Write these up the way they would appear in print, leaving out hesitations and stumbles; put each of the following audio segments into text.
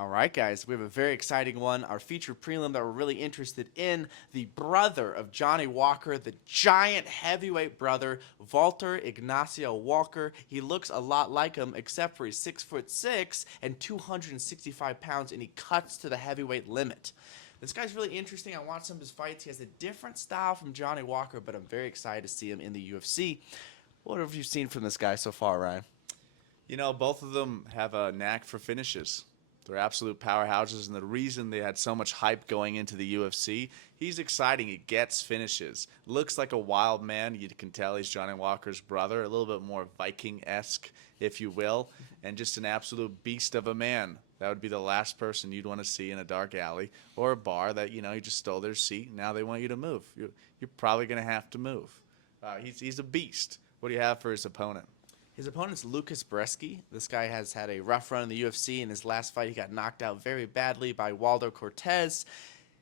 All right, guys, we have a very exciting one. Our featured prelim that we're really interested in, the brother of Johnny Walker, the giant heavyweight brother, Valter Ignacio Walker. He looks a lot like him, except for he's 6'6" and 265 pounds, and he cuts to the heavyweight limit. This guy's really interesting. I watched some of his fights. He has a different style from Johnny Walker, but I'm very excited to see him in the UFC. What have you seen from this guy so far, Ryan? You know, both of them have a knack for finishes. They're absolute powerhouses, and the reason they had so much hype going into the UFC, he's exciting. He gets finishes. Looks like a wild man. You can tell he's Johnny Walker's brother, a little bit more Viking-esque, if you will, and just an absolute beast of a man. That would be the last person you'd want to see in a dark alley or a bar that, you just stole their seat. Now they want you to move. You're probably going to have to move. He's a beast. What do you have for his opponent? His opponent's Lucas Bresky. This guy has had a rough run in the UFC. In his last fight, he got knocked out very badly by Waldo Cortez.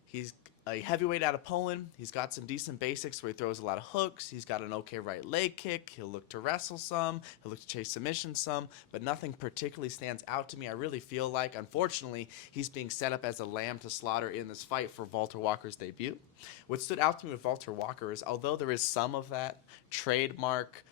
He's a heavyweight out of Poland. He's got some decent basics where he throws a lot of hooks. He's got an okay right leg kick. He'll look to wrestle some. He'll look to chase submission some. But nothing particularly stands out to me. I really feel like, unfortunately, he's being set up as a lamb to slaughter in this fight for Valter Walker's debut. What stood out to me with Valter Walker is, although there is some of that trademark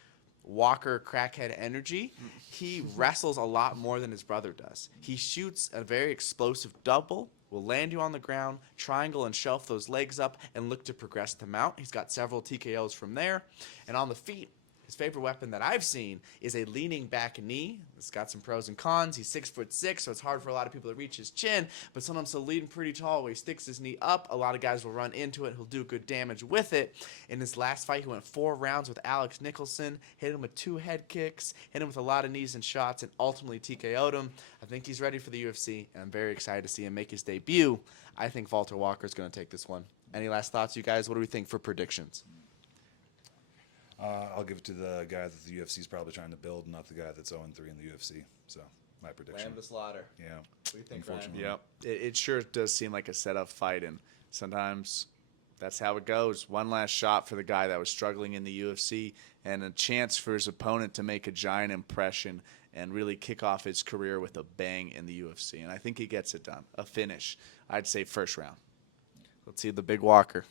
Walker crackhead energy, he wrestles a lot more than his brother does. He shoots a very explosive double, will land you on the ground, triangle and shelf those legs up, and look to progress to mount. He's got several TKOs from there. And on the feet, his favorite weapon that I've seen is a leaning back knee. It's got some pros and cons. He's 6'6", so it's hard for a lot of people to reach his chin, but sometimes he'll lean pretty tall where he sticks his knee up. A lot of guys will run into it. He'll do good damage with it. In his last fight, he went 4 rounds with Alex Nicholson, hit him with 2 head kicks, hit him with a lot of knees and shots, and ultimately TKO'd him. I think he's ready for the UFC, and I'm very excited to see him make his debut. I think Valter Walker is going to take this one. Any last thoughts, you guys? What do we think for predictions? I'll give it to the guy that the UFC is probably trying to build, not the guy that's 0-3 in the UFC. So, my prediction. Lamb to slaughter. Yeah. What do you think, Unfortunately. Yep. It sure does seem like a set-up fight, and sometimes that's how it goes. One last shot for the guy that was struggling in the UFC, and a chance for his opponent to make a giant impression and really kick off his career with a bang in the UFC. And I think he gets it done. A finish. I'd say first round. Let's see the big Walker.